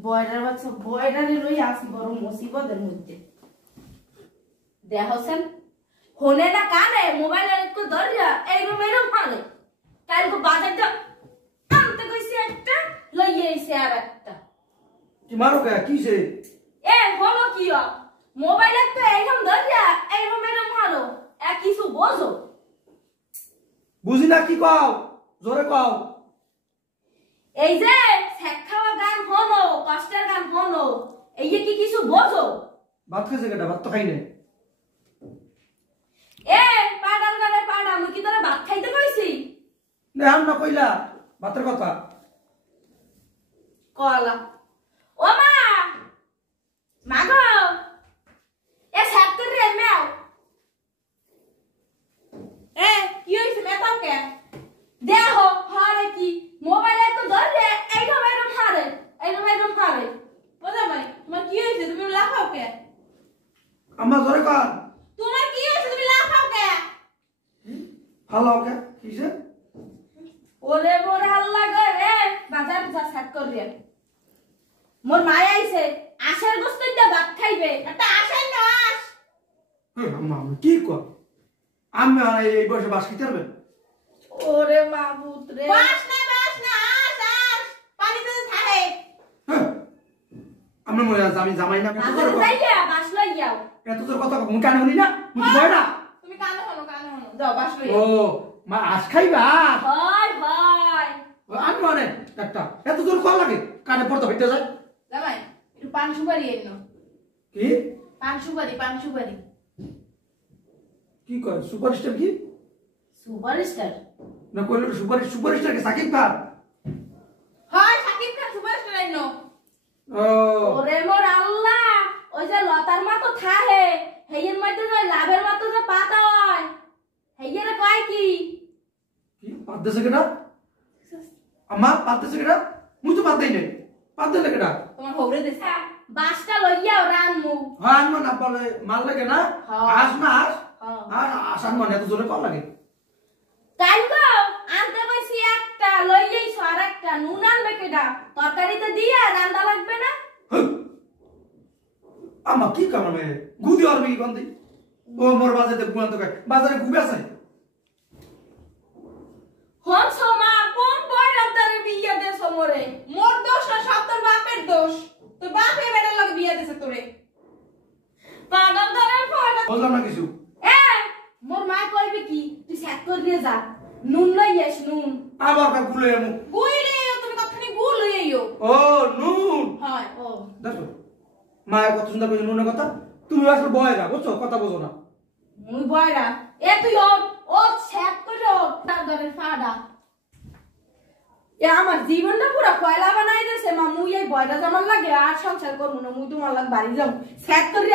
বয়ডার বাচ্চা বয়ডারে লই আসি বড় মুসিবতের মধ্যে দেখছেন ফোনে না কানে মোবাইলে একটু ধরিয়া এই রুমেরও ভালো কালকে বাজারটা আনতে কইছি একটা লইয়ে এসে আর একটা কি মারো কে কিছে এ হলো কি মোবাইল একটা এইরকম ধরিয়া এই রুমেরও ভালো এক কিছু বোঝো বুঝি না কি কও জোরে কও এই যে শেখাওয়া গান হলো কষ্টের গান হলো এই যে কি কিছু বোঝো ভাত খাইছে কেটা ভাত তো খাই নাই এ পাড়ার গানে পাড়া আমি কি তোরা ভাত খাইতে কইছি নে আম না কইলা ভাতের কথা কলা ও মা মাগো এ সাত করে রে মেও এ কি হইছে মেতাও কে দেখো হারে কি মোবাইলে তো ধরে এইটা বাইরে হারে বোঝা ভাই তোমার কি হইছে তুমি লাফাও কে আম্মা জোরে কর তোমার কি হইছে তুমি লাফাও কে ভালো কে কিছে ওরে মোরে আল্লাহ গো রে বাজার যা সাত কর রে মোর মা আইছে আশার গোস্ত দিয়ে ভাত খাইবে একটা আশাই না আস আম্মা আমি কি কর আমি এই বয়সে বাস খেতে পারবে ওরে মাবুত রে বাস না আস পানিতে থাকে আমি মরে আছি আমি জামাই না বাজার যাইয়া বাস লইয়াও এত তোর কথা মুই কানে শুনি না মুই বয়রা তুমি কানে হলো যাও বাস লইয়া ও মা আজ খাইবা হয় আমি মানে একটা এত জোর কল লাগে কানে পড়তে হইতে যায় জামাই একটু পান সুপারি এনো কি পান সুপারি কি কয় সুপারস্টার কি সুপারস্টার না কইলো সুপারস্টার কে সাকিব খান হয় সাকিব খান সুপারস্টার এনো ও ওরে মোর আল্লাহ ওই যে লতার মতো থাহে হেইয়ের মধ্যে যে লাভের মতো যে পাতা হয় হেইয়ের কয় কি পাদ্দেছে কেডা আম্মা পাদ্দেছে কেডা মুই তো পাদ্দেই নাই পাদ্দেলে কেডা তোমার হবরে দেছে বাসটা লইয়াও রামমু হ্যাঁ আনমা না পালে মাল লাগে না আস না আস হ্যাঁ আসান মানে এত জোরে কল লাগে কালকে আনতে কইছি একটা লইয়াই সর একটা নুন আনবে কেডা তরকারিতে দিয়া রান্না লাগবে না আম্মা কি কামে গুদি আর কি কোন দি ও মোর বাজারে গুয়ান তো বাজারে গুবে আছে হন সমা কোন বড় রাতারে বিয়া দেছো মোরে মোর দোষ না সব তোর বাপের দোষ তোর বাপে বেটার লগে বিয়া দেছে তোরে পাগল ধরে পাগল বললাম না কিছু এ মোর মা কইবে কি তুই সেট করে দিয়ে যা নুন লইয়াস নুন আবার কা গুলে আমু গুইলে তুমি কখনি গুল লইয়াইও ও নুন হয় ও দেখো মায়ের কত সুন্দর কইছে নুনের কথা তুমি আসলে বয়রা বুঝছো কথা বোঝো না মুই বয়রা এ তুই ও সেট করে তার ধরে ফাডা এ আমার জীবনটা পুরো কয়লা বানাই দেছে মা মুই এই বয়রা জামান লাগে আর সংসার করব না মুই তোমার লাগ বাড়ি যাও সেট করে